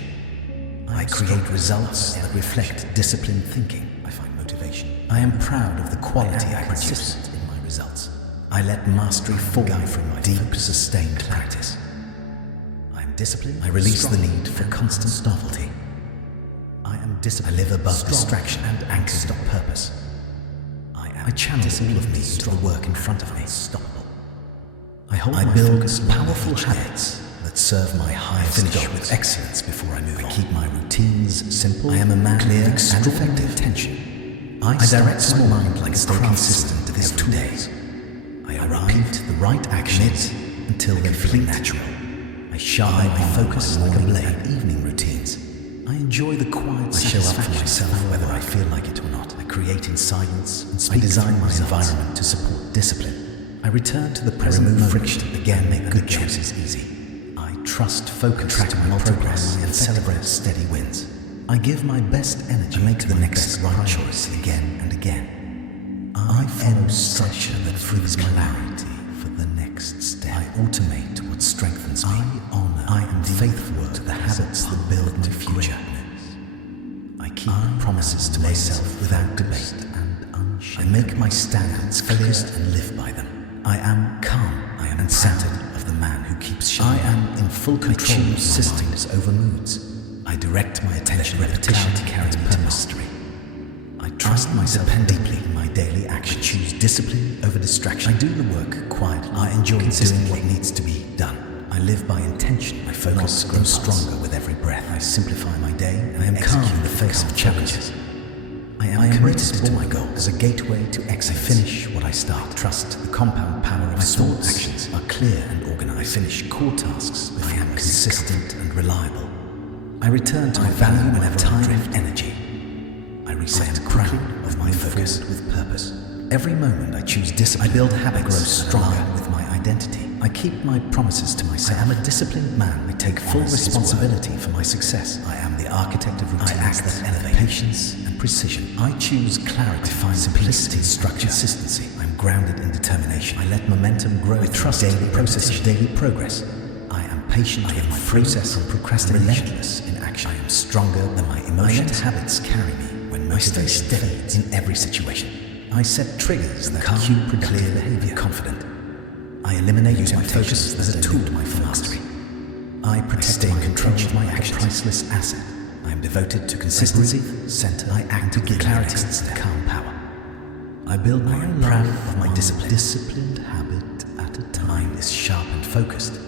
I create results that reflect disciplined thinking. I find motivation. I am proud of the quality I produce in my results. I let mastery fall from my deep, sustained practice. I am disciplined. I release the need for constant novelty. I am disciplined. I live above distraction and anchored on purpose. I channel all of me into the work in front of me. I build powerful habits that serve my highest goals with excellence before I move on. I keep my routines simple. I am a man clear and effective attention. I direct my mind like stay consistent to these 2 days. I repeat the right actions until they feel natural. I sharpen my focus like a blade and evening routines. I enjoy the quiet. I show up for myself whether I feel like it or not. I create in silence and speak. I design my environment to support discipline. I return to the present. Remove friction. Again, make good choices easy. I trust focus, track my progress, and celebrate steady wins. I give my best energy to make the next right choice again and again. I follow structure that frees clarity for the next step. I automate what strengthens me. I am faithful to the habits that build my future. I keep promises to myself without debate and unshaken. I make my standards clear and live by them. I am calm. I am centered of the man who keeps shining. I am in full control of systems over moods. I direct my attention repetition to carry me to mastery. I trust myself deeply in my daily action. I choose discipline over distraction. I do the work quietly. I enjoy doing what needs to be done. I live by intention. My focus grows stronger with every breath. I simplify my day and I am calm in the face of challenges. I am committed to my goals as a gateway to excellence. I finish what I start. Trust the compound power of my thoughts. Actions are clear and organized. I finish core tasks. I am consistent and reliable. I return to my value whenever time and energy. I reset proud of my focus with purpose. Every moment I choose discipline. I build habits. I grow stronger with my identity. I keep my promises to myself. I am a disciplined man. I take full responsibility for my success. I am the architect of routines. I act that elevate patience and precision. I choose clarity. I find simplicity, structure, consistency. I'm grounded in determination. I let momentum grow. I trust daily process of daily progress. I am patient with my process and procrastination. Relentless in action. action. I am stronger than my emotions. I let habits carry me when motivation fades in every situation. I set triggers that cue clear behavior. Confident. I eliminate my focus as a tool for mastery. I protect my control of my actions. Priceless asset. I am devoted to consistency, center. I act to give clarity and calm power. I build my own proud of my discipline. Disciplined habit at a time is sharp and focused.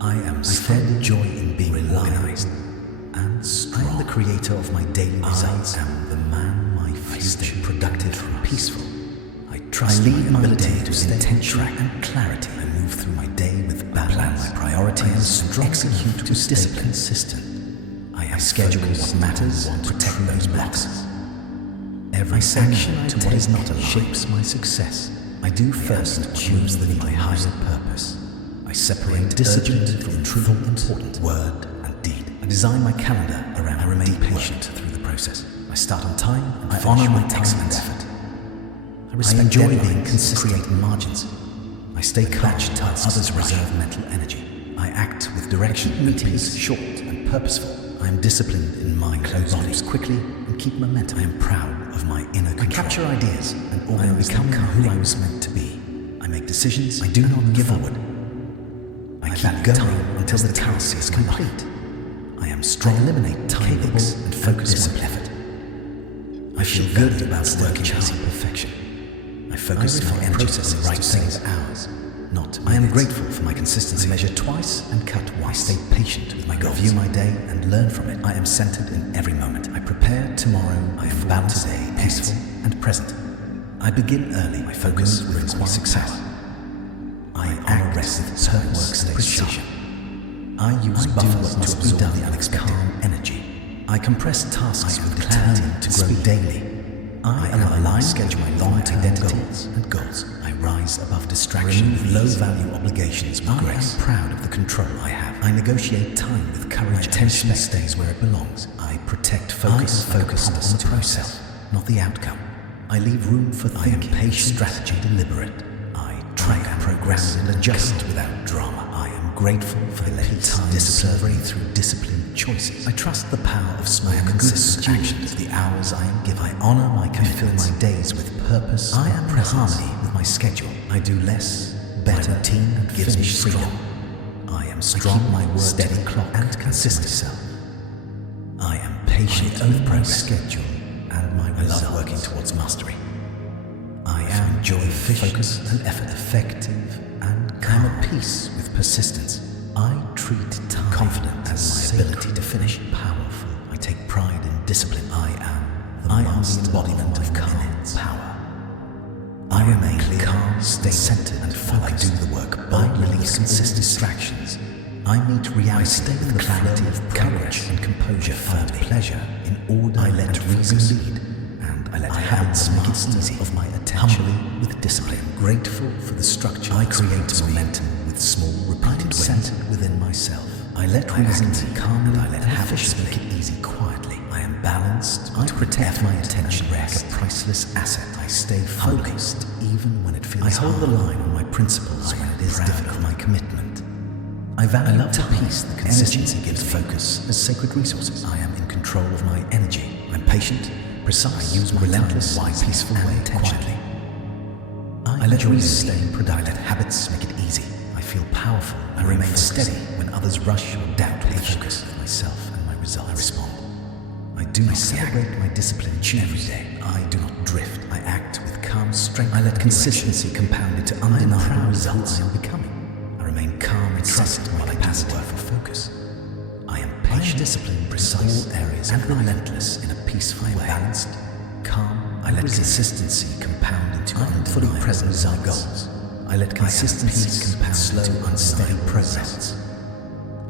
I am fed joy in being organized and strong. I am the creator of my daily results. I am the man my future productive and peaceful. I lead my day with intention and clarity. I move through my day with balance. My priorities and execute with discipline. Consistent. I schedule what matters and protect those blocks. Every action I take what is not aligned shapes my success. I do first choose my higher purpose. I separate discipline from truth, important word and deed. I design my calendar around. I remain patient through the process. I start on time. I honor my excellent effort. I enjoy being consistent, creating margins. I stay calm to others reserve mental energy. I act with direction, meetings short and purposeful. I am disciplined in mind, close bodies quickly and keep momentum. I am proud of my inner control. I capture ideas and organize become who I was meant to be. I make decisions. I do not give forward. I keep going until the task is complete. I am strong. I eliminate time leaks and focus my effort. I feel good about working chasing perfection. I focus my energy on the right things hours. Not I am grateful for my consistency. I measure twice and cut once. I stay patient with my goals. Review my day and learn from it. I am centered in every moment. I prepare tomorrow. I am balanced today, peaceful and present. I begin early. My focus with my success. I act with purpose and precision. I use buffers to absorb the unexpected. Calm energy. I compress tasks with clarity to grow daily. I align schedule my long-term identities and goals. I rise above distraction with low-value obligations with grace. I am proud of the control I have. I negotiate time with courage. My attention stays where it belongs. I protect focus. I focus on the process, not the outcome. I leave room for thinking, patient, strategy, deliberate. I track, program, and adjust without drama. I am grateful for the peace, discipline through disciplined choices. I trust the power of small, consistent actions of the hours I am given. I honor my commitments. I fill my days with purpose. I am in harmony with my schedule. I do less, better. My routine and gives me freedom. I am strong. I keep my word, steady clock, and consistent self. I am patient with progress, schedule, and my results. I love working towards mastery. I am enjoy focus and effort, effective and calm. I am at peace with persistence. I treat time confident as my ability to finish. Powerful. I take pride in discipline. I am the embodiment of calm power. I remain calm, stay centered and focused. I do the work by release consistent distractions. I meet reality with clarity of courage and composure, find pleasure in order. I let reason lead, and I let habits make it easy of my attention. Humbly with discipline, grateful for the structure. I create momentum with small repeated wins. Centered within myself. I let reason be calm, and I let habits make it easy quietly. I am balanced. I protect my attention like a priceless asset. I stay focused even when it feels hard. I hold the line on my principles when it is difficult. My commitment. I value the peace the consistency gives focus as sacred resources. I am in control of my energy. I'm patient, precise, I use my relentless, wise, peaceful way quietly. I let reason stay productive. I let habits make it easy. I feel powerful. I remain steady when others rush or doubt the focus of myself and my results. I respond. I do not celebrate my discipline every day. I do not drift. I act with calm strength. I let consistency compound into undeniable results I am becoming. I remain calm and trust my capacity for focus. I am patient, disciplined, precise, in all areas, and relentless in a peaceful way. Balanced, calm. I let consistency compound into fully present my goals. I let consistency compound slow, unsteady progress.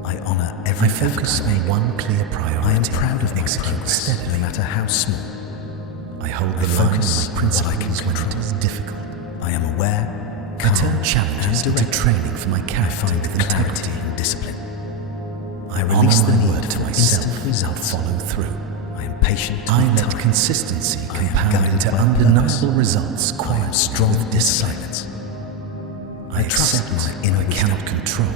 I honor every focus on one clear priority. I am proud of executing steadily, no matter how small. I hold the focus on my principles when it is difficult. I am aware. I turn challenges into training for my character with integrity and discipline. I release the word to myself, result follow through. I am patient. I let consistency compound into undeniable results. I am strong with silence. I trust my inner cannot control,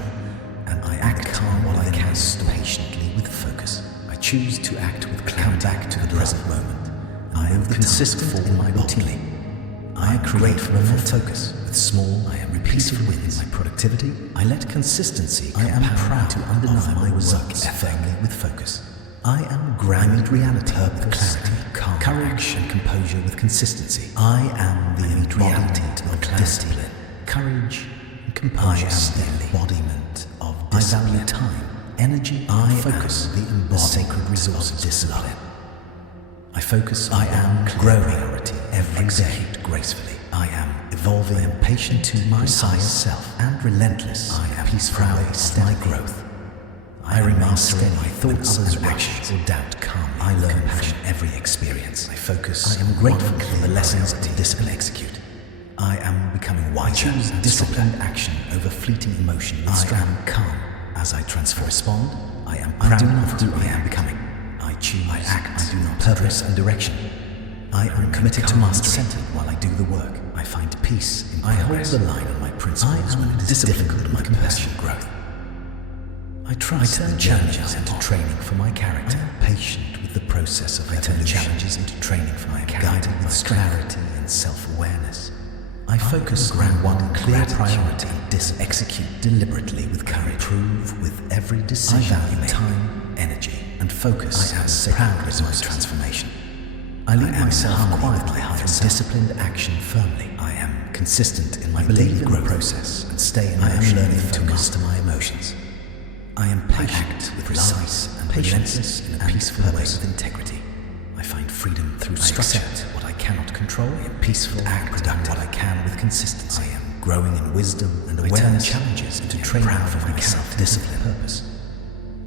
and I act calm while I can patiently with focus. I choose to act with clarity. Come back to the present moment. I am consistent in my routine. I am grateful for focus. With small, I am repeated wins. My productivity, I let consistency. I am proud to underline my results firmly with focus. I am grounded reality with clarity, courage and composure with consistency. I am the embodiment of discipline, courage and composure. I am the embodiment of discipline. I value time, energy, and focus. The embodied sacred resource of discipline. I focus. I am growing every day gracefully. I am evolving. I am patient to my self and relentless. I am peaceful. Proud of my growth. I remain steady. My thoughts and actions or doubt calm. I learn from every experience. I focus. I am grateful for the lessons to discipline execute. I am becoming wiser. I choose disciplined action over fleeting emotion. I am calm as I transform. Respond. I am proud of who I am becoming. I choose. I act. I do not purpose and direction. I am committed to mastery. While I do the work, I find peace in progress. I hold the line on my principles when it is difficult. My compassion growth. I turn challenges into training for my character. I am patient with the process of evolution. I turn challenges into training for my character. Guided with clarity and self-awareness. I focus on one clear priority. Execute deliberately with courage. Improve with every decision. I value time, energy, and focus. I am so proud of my transformation. I lead myself quietly through disciplined action firmly. I am consistent in my daily growth process and stay in motion. I am learning to master my emotions. I am patient with precise and relentless in a peaceful way with integrity. I find freedom through structure. Accept what I cannot control. I am peaceful, act on what I can with consistency. I am growing in wisdom and awareness. I turn challenges into training for my self-discipline purpose.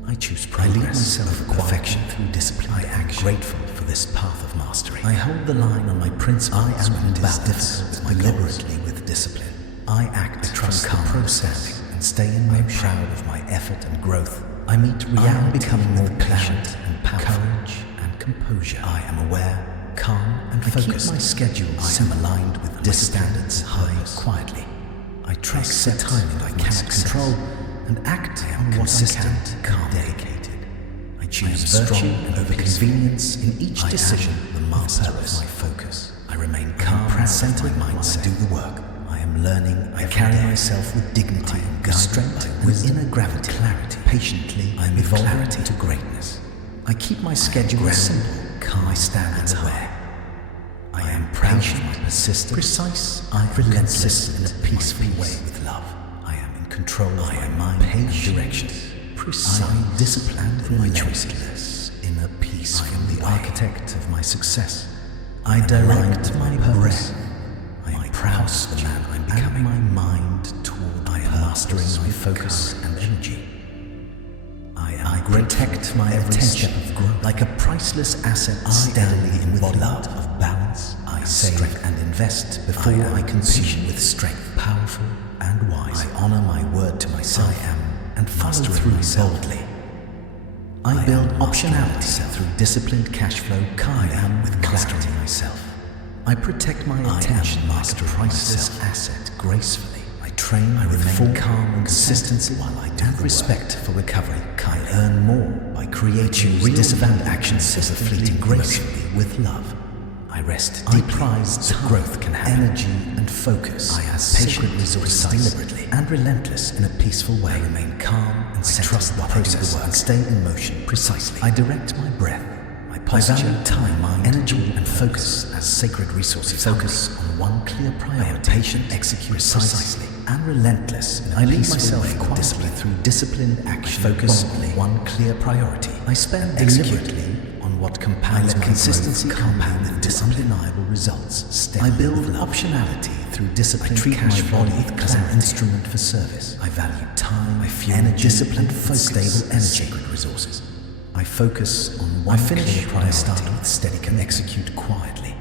I choose progress. I lead myself over perfection through discipline. I am grateful for this path of mastery. I hold the line on my principles when it is difficult, deliberately with discipline. I act from calm process and stay in motion. I am proud of my effort and growth. I meet reality, becoming more patient and powerful. Courage and composure. I am aware, calm and focused. I keep my schedule. I am aligned with standards high quietly. I trust the timing I cannot control and act on what consistent, calm, dedicated. I choose virtue over convenience in each decision. The master of my focus. I remain calm and centered while I do the work. I am learning. I carry myself with dignity and strength, wisdom, inner gravity, clarity. Patiently, I am evolving to greatness. I keep my schedule simple, calm. I stand and aware. I am proud of my persistence, precise, relentless in a peaceful way with love. Control of my mind and direction. Precise, disciplined in my choices. Inner peace. I am the architect of my success. I direct my breath. I am proud of the man I'm becoming. My mind toward I am mastering my focus and energy. I protect my every step of growth like a priceless asset. Steadily in with love of balance. I save and invest before I consume with strength. Powerful and wise. I honor my word to myself. I am and follow through boldly. I build optionality through disciplined cash flow. I am with clarity myself. I protect my attention like a priceless asset gracefully. I train. I remain calm and consistency while I do the respect for recovery. I earn more by creating disciplined actions as a fleeting gracefully with love. I rest deeply that growth can have energy and focus. I have patient resources deliberately and relentless in a peaceful way. I remain calm and trust the process and stay in motion precisely. I direct my breath, my posture, time, mind, energy and focus as sacred resources. Focus on one clear priority. I am patient, execute precisely and relentless. I lead myself quietly through disciplined action. Focus on one clear priority. I spend deliberately on what compounds my consistency compound with undeniable results. I build optionality through disciplined cash flow as an instrument for service. I value time, I fuel energy, disciplined, stable energy resources. I focus on one clear priority with steady can execute quietly.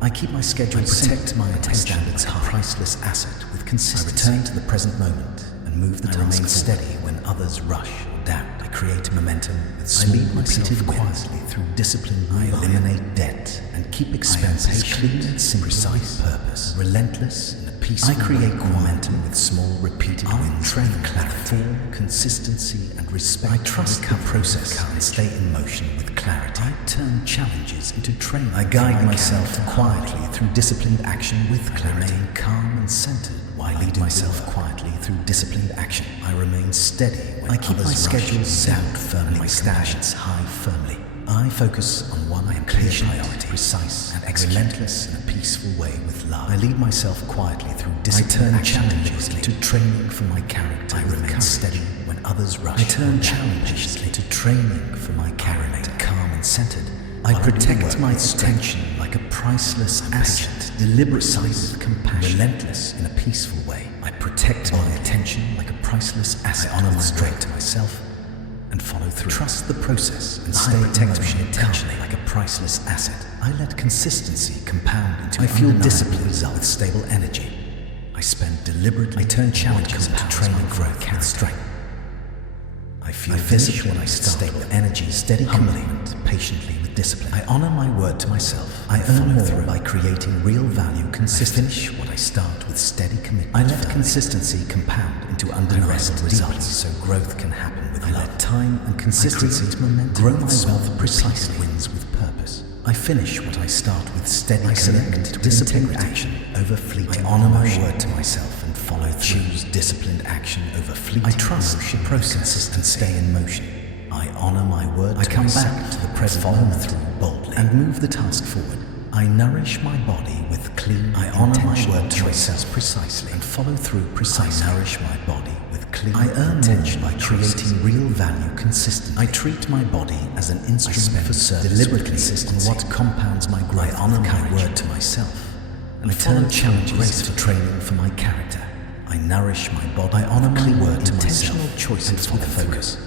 I keep my schedule, protect my attention as a priceless asset with consistency. I return to the present moment and move the task remain steady when others rush or doubt. I create momentum with small repeated quietly through discipline. I eliminate debt and keep expenses clean and simple. Precise purpose, relentless in a peaceful. I create momentum with small repeated wins. Train clarity, form, consistency, and respect. I trust the process and stay in motion with clarity. I turn challenges into training. I guide myself quietly through disciplined action with clarity. I remain calm and centered while I lead myself quietly through disciplined action. I remain steady when I keep my schedule set firmly, my standards high firmly. I focus on one clear priority, precise and relentless in a peaceful way with love. I lead myself quietly through disciplined action. I turn challenges into training for my character. I remain steady when others rush. I turn challenges into training for my character. I remain calm and centered. I protect my attention like a priceless asset, deliberate, precise with compassion, relentless in a peaceful way. I protect my attention like a priceless asset. I honor my word to myself and follow through. Trust the process and stay motion intentionally like a priceless asset. I let consistency compound into I feel disciplined result with stable energy. I spend deliberately. I turn challenges into training growth and strength. I finish when I start stable energy, steady commitment, patiently with discipline. I honor my word to myself. I earn more by creating real value consistently. I finish what I start with steady commitment. I let consistency compound into undeniable results so growth can happen with love. I let time and consistency grow my wealth precisely. Wins with purpose. I finish what I start with steady commitment, disciplined action over fleeting. I honor my word to myself and follow through. Choose disciplined action over fleeting. I trust the process and stay in motion. I honor my word. I come back to the present moment through boldly and move the task forward. I nourish my body with clean. I honor my word to myself precisely and follow through precisely. I nourish my body with clean. I earn more by creating real value consistently. I treat my body as an instrument for service. Deliberate consistency on what compounds my growth. I honor my word to myself and I turn challenges to training for my character. I nourish my body. I honor my word to myself. Choices with focus.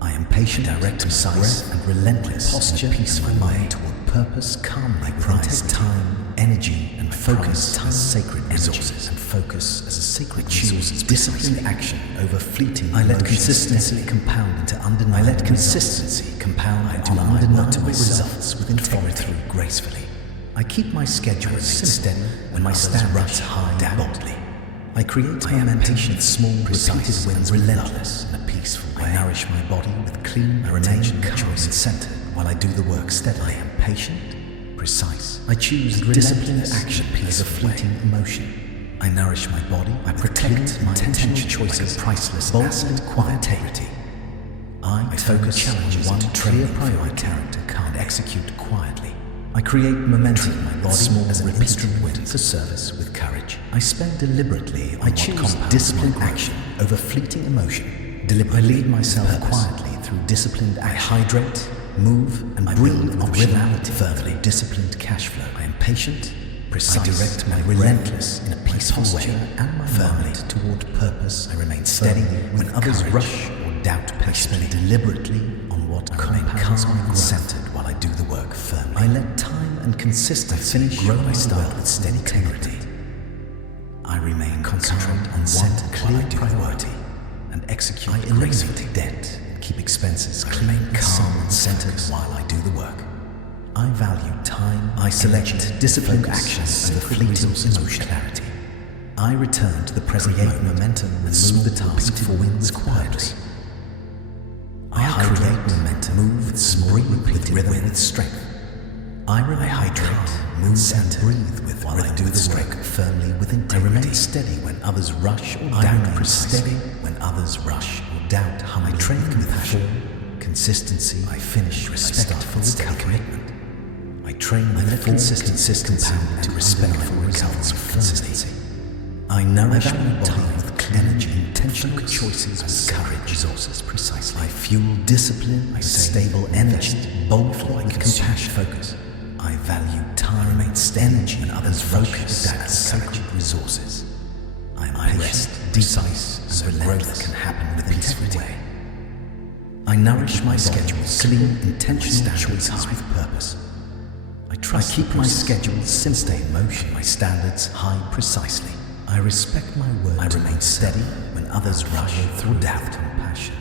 I am patient, direct, precise, and relentless. Posture, peaceful mind toward purpose, calmly. I prize time, energy, and focus as sacred resources. And focus as a sacred resource. Disciplined action over fleeting. I let consistency compound into undeniable. I let consistency compound into undeniable results with integrity. Follow through gracefully. I keep my schedule steady when my standards high and boldly. I create momentum with small, repeated wins, relentless in a peaceful way. I nourish my body with clean, I remain calm and centered while I do the work steadily. I am patient, precise. I choose disciplined action over fleeting emotion. I nourish my body. I protect my intentional choices, priceless, bold and quiet integrity. I focus challenges one clear priority character can't execute quietly. I create momentum in my body small as an repeated win for service with courage. I spend deliberately. I choose disciplined action over fleeting emotion. I lead myself quietly through disciplined action. I hydrate, move, and breathe optionality. Furtherly, disciplined cash flow. I am patient, precise. I direct my relentless in a peaceful way and my firmly toward purpose. I remain steady when others rush or doubt. I spend deliberately on what compounds my growth, centered while I do the work firmly. I let time and consistency grow. I start with steady integrity. I remain concentrated on one clear priority and execute. I eliminate debt, keep expenses clean, calm and centered while I do the work. I value time. I select disciplined actions over fleeting emotion. Clarity. I return to the present moment, momentum, and move the task for wins quietly. I create momentum, move with small, with rhythm, with strength. I hydrate, move and breathe with while I do the work firmly with integrity. I remain steady when others rush or doubt. I remain steady when others rush or doubt. I train with passion, consistency. I finish respectful with commitment. I train with consistency compound to respectful results with consistency. I nourish my body with clear energy, intentional choices, with courage, resources precisely. I fuel discipline, I stable energy, boldly with compassion, focus. I value time, remain steady, energy, and others focus that sacred resources. I am patient, decisive, and growth can happen with integrity. I nourish my schedule, clean, intentional choices with purpose. I keep my schedule simple, stay in motion, my standards high precisely. I respect my word. I remain steady when others rush through doubt and passion.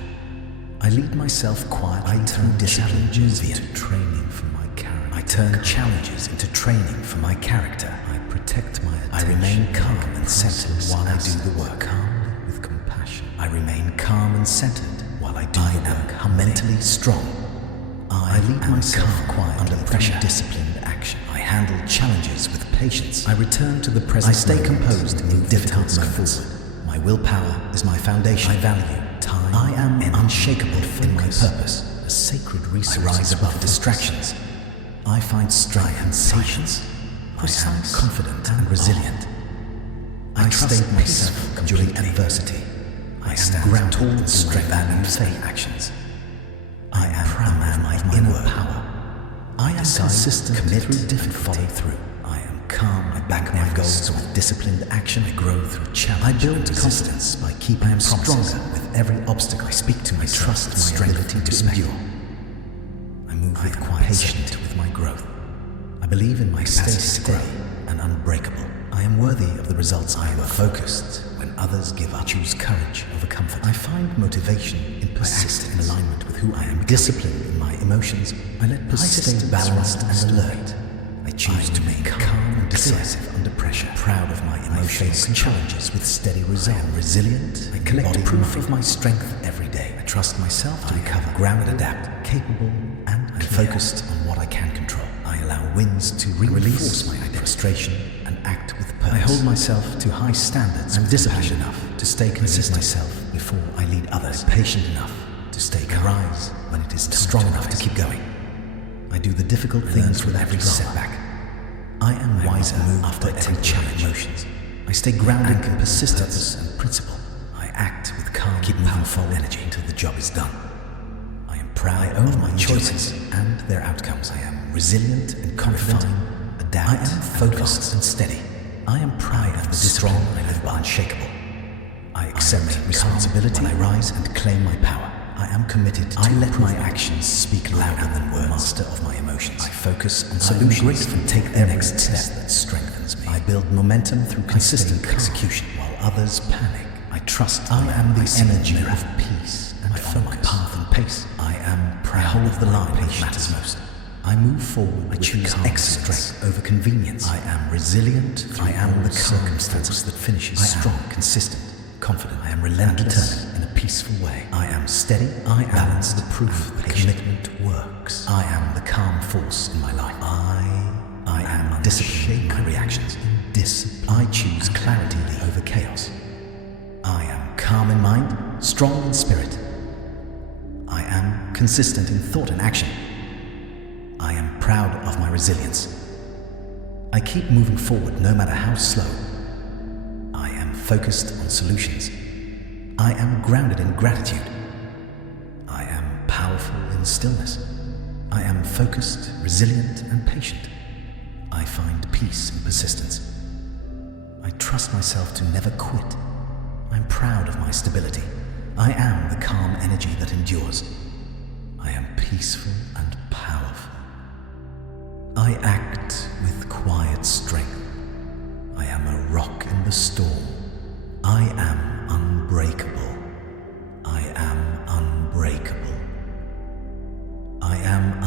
I lead myself quietly. I turn challenges into training for my character. I turn challenges into training for my character. I protect my attention. I remain calm and centered while I do the work. Calmly with compassion. I remain calm and centered while I do the work. I am mentally strong. I lead myself quietly under pressure. Disciplined action. I handle challenges with patience. I return to the present. I stay composed in difficult moments. My willpower is my foundation. I value time. I am unshakable in my purpose. A sacred resource. I rise above distractions. I find strength and patience. I am confident and resilient. I stay myself during adversity. I stand grounded in strength and faith actions. I am proud of my inner power. I am consistent, committed, and follow through. I am calm. I back my goals with disciplined action. I grow through challenge. I build confidence by keeping stronger with every obstacle. I speak to my trust my ability to endure. I move with quiet patience with my growth. I believe in my capacity to grow and unbreakable. I am worthy of the results I am focused when others give up. I choose courage over comfort. I find motivation in persisting in alignment with who I am. Disciplined in my emotions. I let persistence stay balanced and alert. I choose to remain calm and decisive under pressure. Proud of my emotions and challenges with steady resolve. I am resilient. I collect proof of my strength every day. I trust myself to recover, grounded, adapt, capable, and focused on what I can control. I allow wins to release my frustration and act with purpose. I hold myself to high standards. I'm disciplined enough to stay consistent myself before I lead others. I'm patient enough to stay calm. Rise when it is strong enough to keep going. I do the difficult things with every setback. I am wiser after every challenge. Emotions. I stay grounded in persistence and principle. I act with calm, keep moving forward energy until the job is done. I am proud of my choices and their outcomes. I am resilient and confident. Adapt. I am focused and steady. I am proud of the strong I live by, unshakable. I accept responsibility when I rise and claim my power. I am committed to let my actions speak louder than words. Master of my emotions. I focus on solutions and take the next step that strengthens me. I build momentum through consistent execution while others panic. I trust I am the energy of peace and I follow my path and pace. I am proud. I hold the line which matters most. I move forward. I choose strength over convenience. I am resilient. I am the circumstances that finishes strong, consistent, confident. I am relentless in a peaceful way. I am steady. I am the proof that commitment works. I am the calm force in my life. I am disciplined in my reactions. I choose clarity over chaos. I am calm in mind, strong in spirit. I am consistent in thought and action. I am proud of my resilience. I keep moving forward no matter how slow. I am focused on solutions. I am grounded in gratitude. I am powerful in stillness. I am focused, resilient, and patient. I find peace in persistence. I trust myself to never quit. I'm proud of my stability. I am the calm energy that endures. I am peaceful and powerful. I act with quiet strength. I am a rock in the storm. I am unbreakable. I am unbreakable. I am